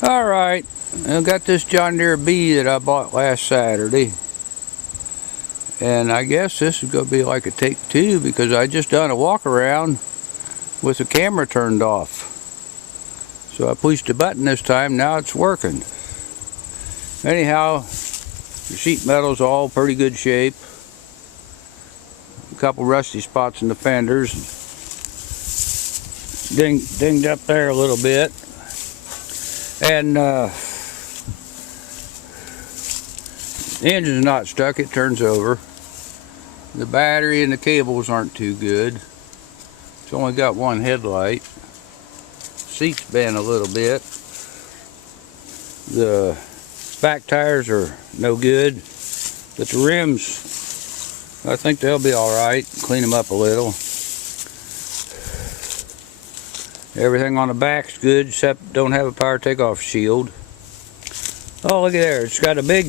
Alright, I got this John Deere B that I bought last Saturday. And I guess this is going to be like a take two because I just done a walk around with the camera turned off. So I pushed the button this time, now it's working. Anyhow, the sheet metal's all pretty good shape. A couple rusty spots in the fenders. Dinged up there a little bit. And the engine's not stuck, it turns over. The battery and the cables aren't too good. It's only got one headlight. Seat's bent a little bit. The back tires are no good, but the rims, I think they'll be alright. Clean them up a little. Everything on the back's good except don't have a power takeoff shield. Oh, look at there, it's got a big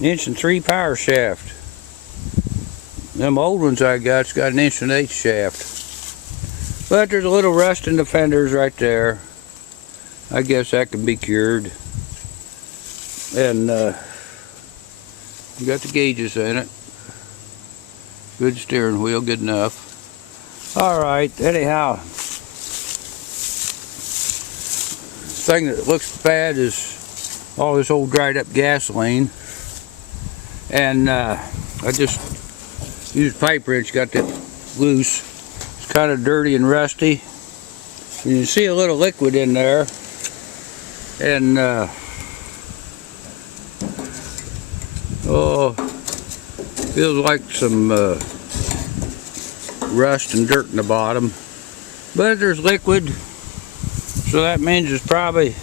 1.3" power shaft. Them old ones I got's got an 1.8" shaft. But there's a little rust in the fenders right there. I guess that can be cured. And you got the gauges in it. Good steering wheel, good enough. Alright, anyhow. The thing that looks bad is all this old dried up gasoline. And I just used a pipe wrench, got that loose. It's kind of dirty and rusty. You can see a little liquid in there. And oh, feels like some rust and dirt in the bottom. But there's liquid, so that means it's probably,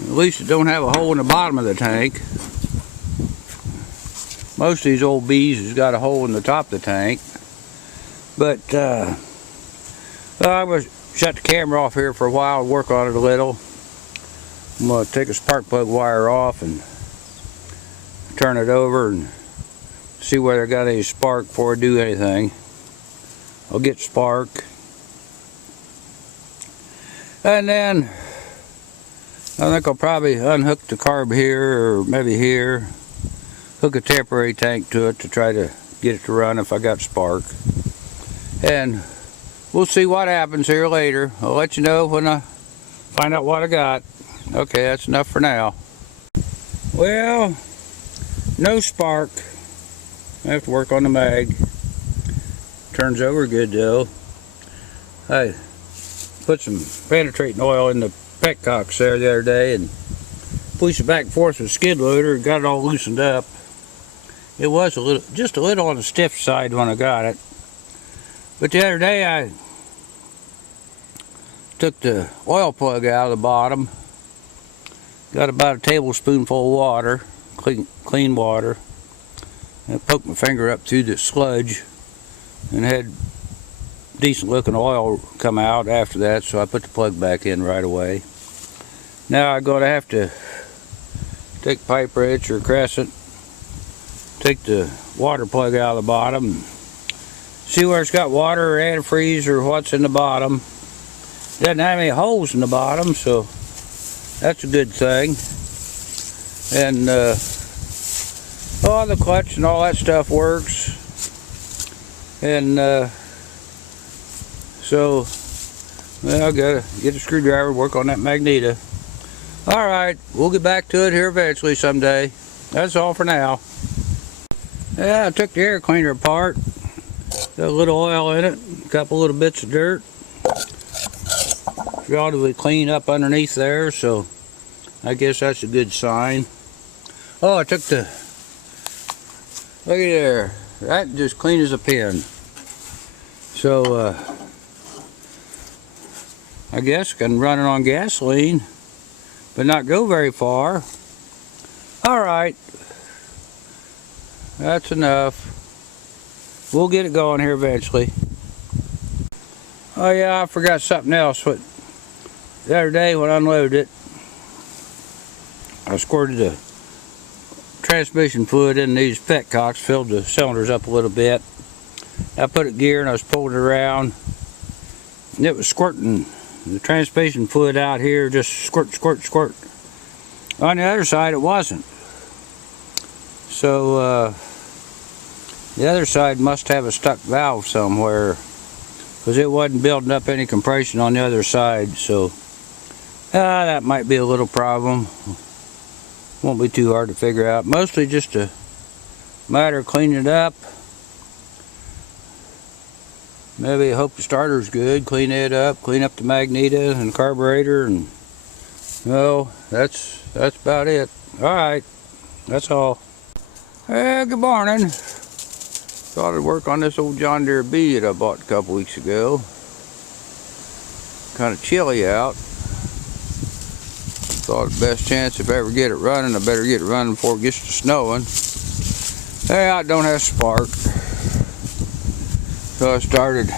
at least it don't have a hole in the bottom of the tank. Most of these old B's has got a hole in the top of the tank. But well, I'm going to shut the camera off here for a while and work on it a little. I'm going to take a spark plug wire off and turn it over and see whether I got any spark before I do anything. I'll get spark. And then I think I'll probably unhook the carb here or maybe here. Hook a temporary tank to it to try to get it to run if I got spark. And we'll see what happens here later. I'll let you know when I find out what I got. Okay, that's enough for now. Well, no spark. I have to work on the mag. Turns over good though. I put some penetrating oil in the petcocks there the other day and pushed it back and forth with a skid loader and got it all loosened up. It was just a little on the stiff side when I got it. But the other day I took the oil plug out of the bottom. Got about a tablespoonful of water, clean water. And I poked my finger up through the sludge and had decent looking oil come out after that, so I put the plug back in right away. Now I'm going to have to take a pipe wrench or crescent, take the water plug out of the bottom, see where it's got water or antifreeze or what's in the bottom. Doesn't have any holes in the bottom, so that's a good thing. And all the clutch and all that stuff works. And so, well, I gotta get a screwdriver, work on that magneto. Alright, we'll get back to it here eventually someday. That's all for now. Yeah, I took the air cleaner apart. Got a little oil in it, a couple little bits of dirt. It's relatively clean up underneath there, so I guess that's a good sign. Oh, I took the, look at there, that just clean as a pin. So I guess I can run it on gasoline, but not go very far. Alright, that's enough. We'll get it going here eventually. Oh yeah, I forgot something else. The other day when I unloaded it, I squirted the transmission fluid in these petcocks, filled the cylinders up a little bit. I put it in gear and I was pulling it around, and it was squirting the transmission fluid out here just squirt, squirt, squirt. On the other side it wasn't. So the other side must have a stuck valve somewhere, because it wasn't building up any compression on the other side. So that might be a little problem. Won't be too hard to figure out. Mostly just a matter of cleaning it up. Maybe hope the starter's good. Clean it up. Clean up the magneto and the carburetor, and no, that's about it. All right, that's all. Good morning. Thought I'd work on this old John Deere B that I bought a couple weeks ago. Kind of chilly out. Thought the best chance if I ever get it running, I better get it running before it gets to snowing. Yeah, it don't have spark. So I started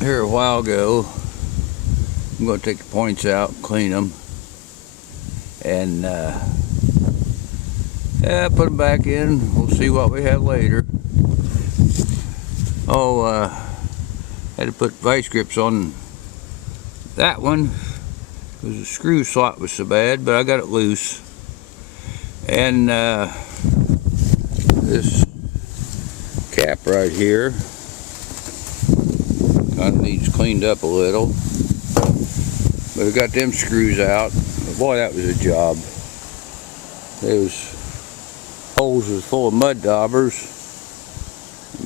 here a while ago. I'm going to take the points out, clean them, and yeah, put them back in. We'll see what we have later. Oh, had to put vice grips on that one because the screw slot was so bad, but I got it loose. And this cap right here kind of needs cleaned up a little, but I got them screws out. But boy, that was a job. Those holes was full of mud daubers.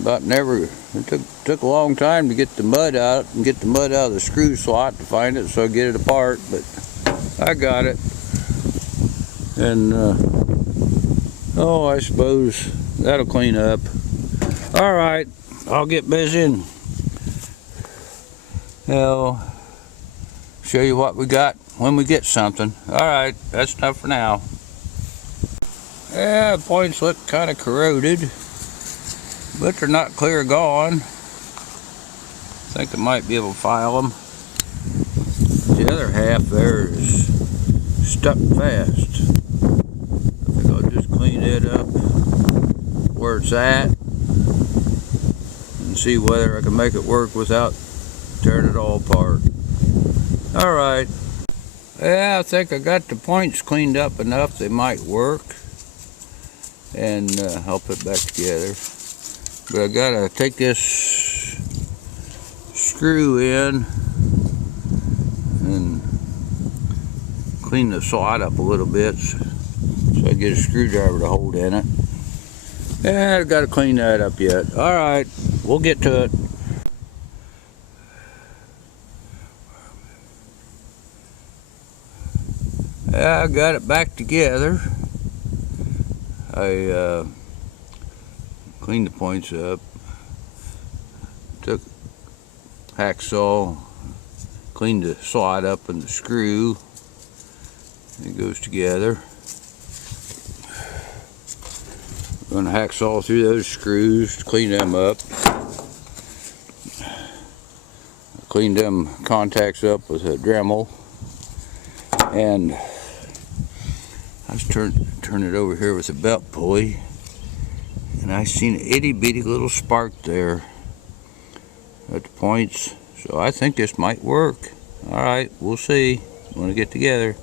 About never, it took a long time to get the mud out and get the mud out of the screw slot to find it, so I get it apart, but I got it. And oh, I suppose that'll clean up. All right, I'll get busy and I'll show you what we got when we get something. All right, that's enough for now. Yeah, the points look kind of corroded, but they're not clear gone. I think I might be able to file them. The other half there is stuck fast. I think I'll just clean it up where it's at and see whether I can make it work without tearing it all apart. All right. Yeah, I think I got the points cleaned up enough they might work, and I'll put it back together. But I gotta take this screw in and clean the slot up a little bit so I get a screwdriver to hold in it. Yeah, I've got to clean that up yet. All right, we'll get to it. Yeah, I got it back together. I cleaned the points up, took hacksaw, cleaned the slot up and the screw. It goes together. I'm going to hacksaw through those screws to clean them up. Cleaned them contacts up with a Dremel, and I was turn it over here with a belt pulley, and I seen an itty bitty little spark there at the points, so I think this might work. All right, we'll see when we get together.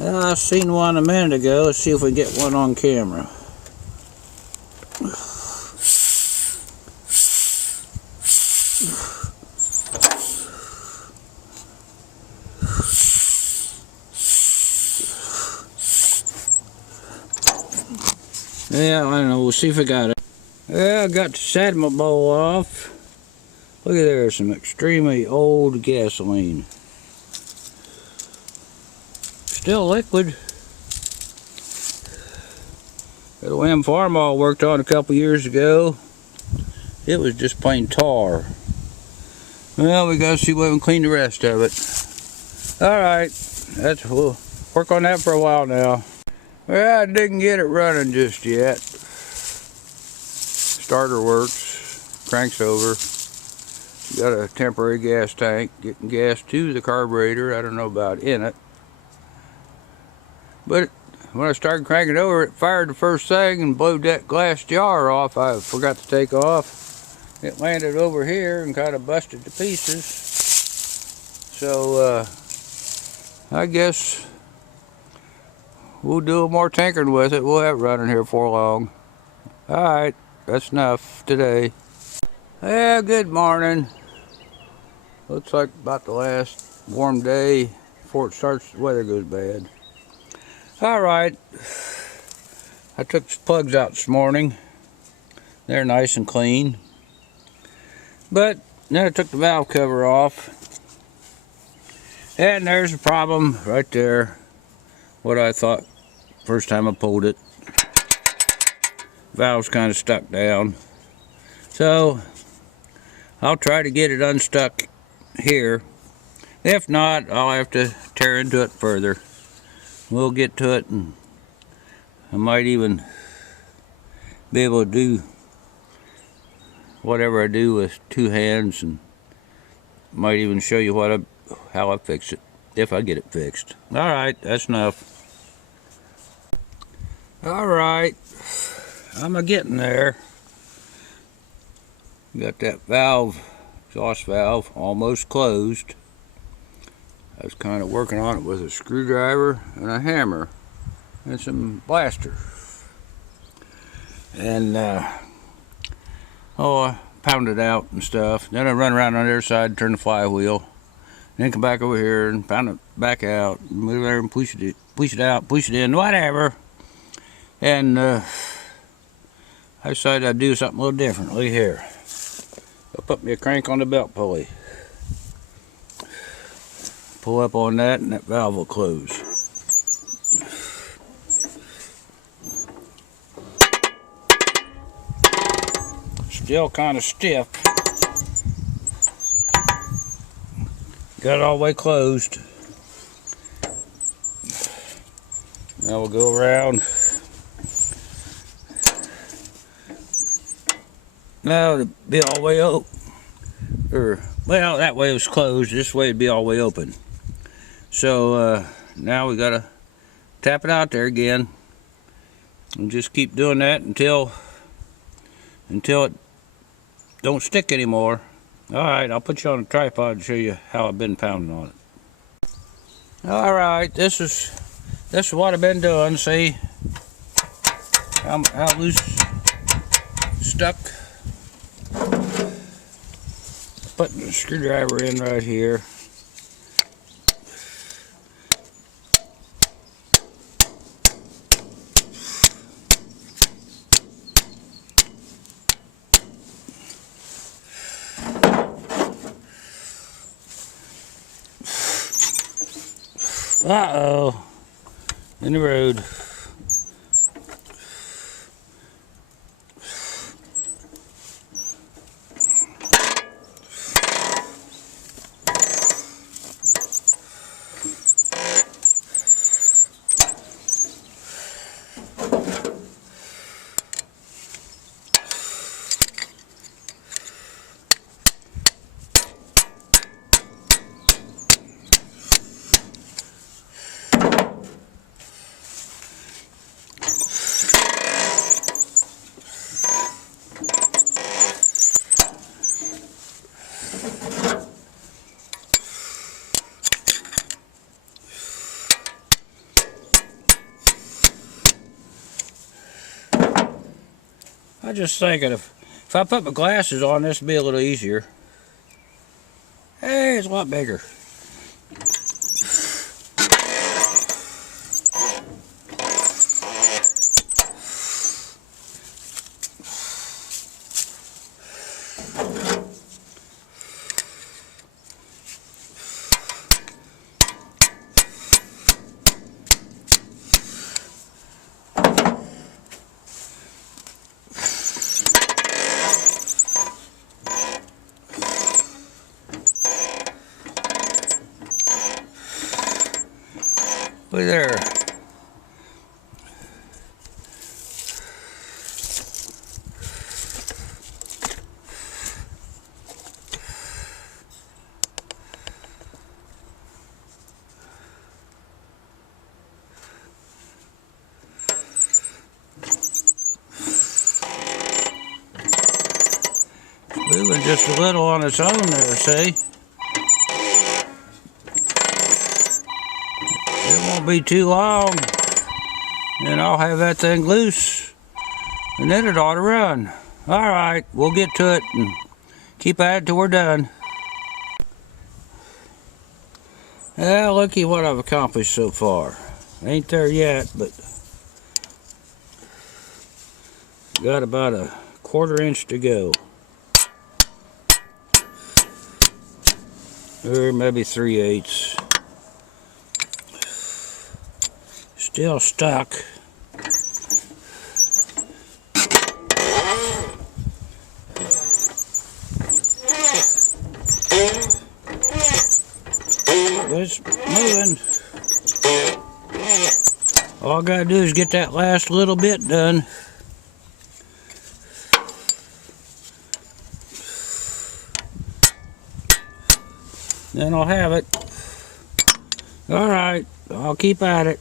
I seen one a minute ago. Let's see if we get one on camera. Yeah, I don't know. We'll see if I got it. Yeah, I got the sediment bowl off. Look at there, some extremely old gasoline. Still liquid. The Lamb farm I worked on a couple years ago, it was just plain tar. Well, we gotta see what we can clean the rest of it. All right, we'll work on that for a while now. Well, I didn't get it running just yet. Starter works, cranks over. Got a temporary gas tank, getting gas to the carburetor. I don't know about in it. But when I started cranking over, it fired the first thing and blew that glass jar off. I forgot to take off. It landed over here and kind of busted to pieces. So I guess we'll do more tinkering with it. We'll have it running here for long. Alright, that's enough today. Yeah, good morning. Looks like about the last warm day before the weather goes bad. Alright, I took the plugs out this morning. They're nice and clean. But then I took the valve cover off. And there's a problem right there. What I thought first time I pulled it. Valve's kind of stuck down. So I'll try to get it unstuck here. If not, I'll have to tear into it further. We'll get to it, and I might even be able to do whatever I do with two hands, and might even show you how I fix it, if I get it fixed. Alright, that's enough. Alright, I'm getting there. Got that valve, exhaust valve, almost closed. I was kind of working on it with a screwdriver and a hammer and some blaster. And I pounded it out and stuff. Then I run around on the other side, turn the flywheel, then come back over here and pound it back out, move there and push it out, push it in, whatever. And I decided I'd do something a little differently here. I'll put me a crank on the belt pulley. Pull up on that and that valve will close. Still kind of stiff. Got it all the way closed. Now we'll go around. Now it'll be all the way open. Well, that way it was closed. This way it'd be all the way open. So now we gotta tap it out there again, and just keep doing that until it don't stick anymore. All right, I'll put you on a tripod and show you how I've been pounding on it. All right, this is what I've been doing. See how loose, stuck. Putting the screwdriver in right here. Uh-oh, in the road. I just thinking if I put my glasses on, this would be a little easier. Hey, it's a lot bigger. Look there. Moving just a little on its own there, see? won't be too long, and I'll have that thing loose, and then it ought to run. Alright, we'll get to it and keep at it till we're done. Well, looky what I've accomplished so far. Ain't there yet, but got about a 1/4 inch to go. Or maybe 3/8. Still stuck. It's moving. All I gotta do is get that last little bit done. Then I'll have it. Alright, I'll keep at it.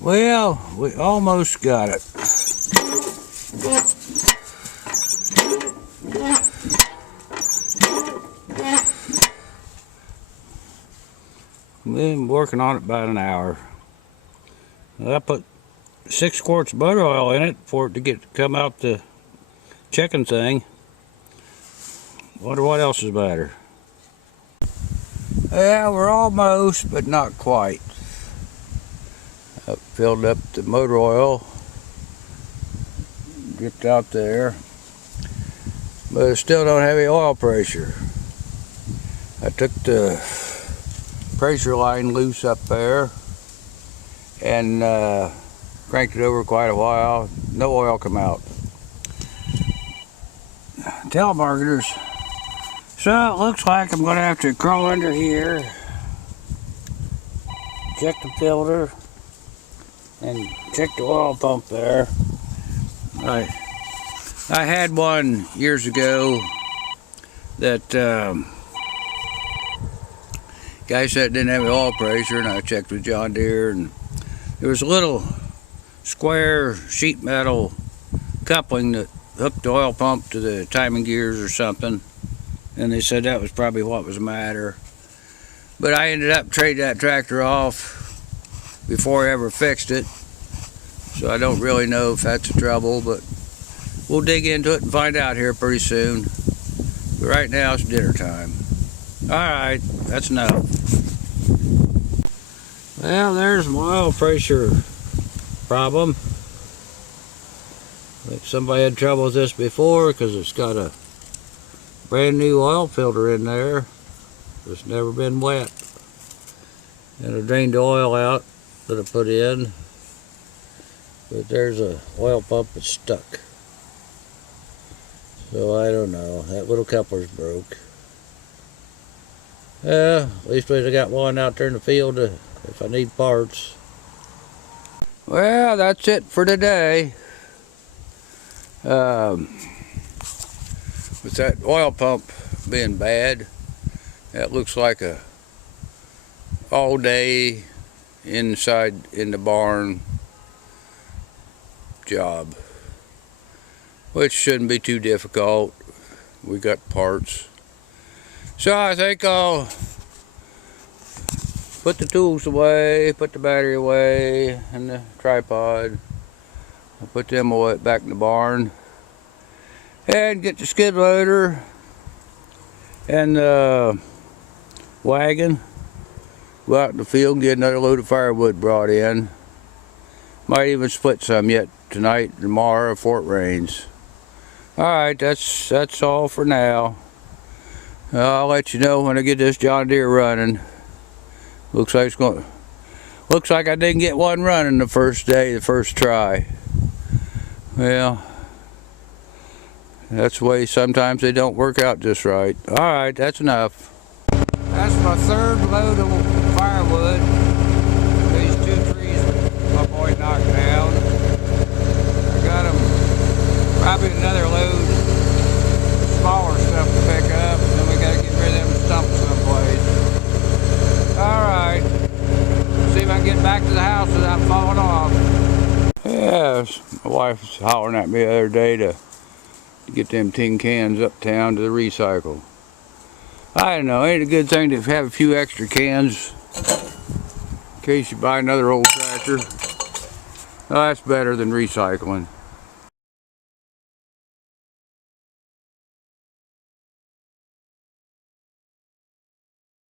Well, we almost got it. We've been working on it about an hour. I put 6 quarts of butter oil in it for it to come out the chicken thing. Wonder what else is better. Yeah, we're almost, but not quite. I filled up the motor oil, dripped out there, but I still don't have any oil pressure. I took the pressure line loose up there and cranked it over quite a while. No oil come out. Telemarketers. So it looks like I'm going to have to crawl under here, check the filter, and check the oil pump there. I had one years ago that guy said it didn't have any oil pressure, and I checked with John Deere, and there was a little square sheet metal coupling that hooked the oil pump to the timing gears or something. And they said that was probably what was the matter. But I ended up trading that tractor off before I ever fixed it. So I don't really know if that's the trouble, but we'll dig into it and find out here pretty soon. But right now it's dinner time. Alright, that's enough. Well, there's my oil pressure problem. Like somebody had trouble with this before because it's got a brand new oil filter in there. It's never been wet. And I drained the oil out that I put in. But there's a oil pump that's stuck. So I don't know. That little coupler's broke. At least I got one out there in the field if I need parts. Well, that's it for today. With that oil pump being bad, that looks like a all day inside in the barn job, which shouldn't be too difficult. We got parts. So I think I'll put the tools away, put the battery away, and the tripod. I'll put them away back in the barn. And get the skid loader and the wagon, go out in the field and get another load of firewood brought in. Might even split some yet tonight, tomorrow, before it rains. Alright, that's all for now. I'll let you know when I get this John Deere running. Looks like I didn't get one running the first day, the first try. Well, that's the way sometimes they don't work out just right. Alright, that's enough. That's my 3rd load of firewood. These 2 trees my boy knocked down. I got them probably another load of smaller stuff to pick up, and then we got to get rid of them stumps someplace. Alright. See if I can get back to the house without falling off. Yes, my wife was hollering at me the other day to get them tin cans uptown to the recycle. I don't know, ain't it a good thing to have a few extra cans case you buy another old tractor. Oh, that's better than recycling.